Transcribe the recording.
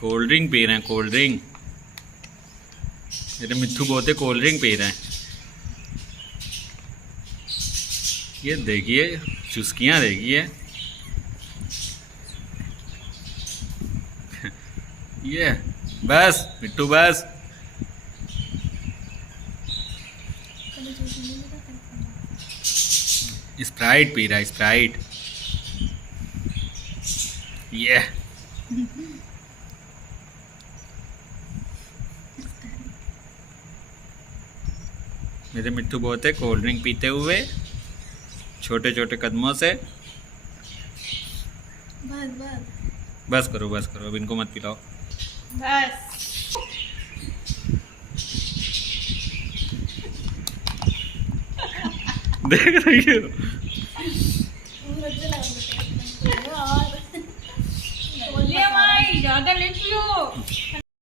Cold drink P रहे हैं, cold drink. मेरे मिट्ठू बहुत कोल्ड ड्रिंक पी रहे हैं। ये देखिए चुस्कियाँ देखिए। ये बस मिट्टू बस। स्प्राइट पी रहा है, स्प्राइट। ये मेरे मिट्टू बहुत है कोल्ड ड्रिंक पीते हुए, छोटे छोटे कदमों से। बस करो, बस करो, अब इनको मत पिलाओ। बस देख रही हो? बोलिए भाई, ज्यादा ले पियो।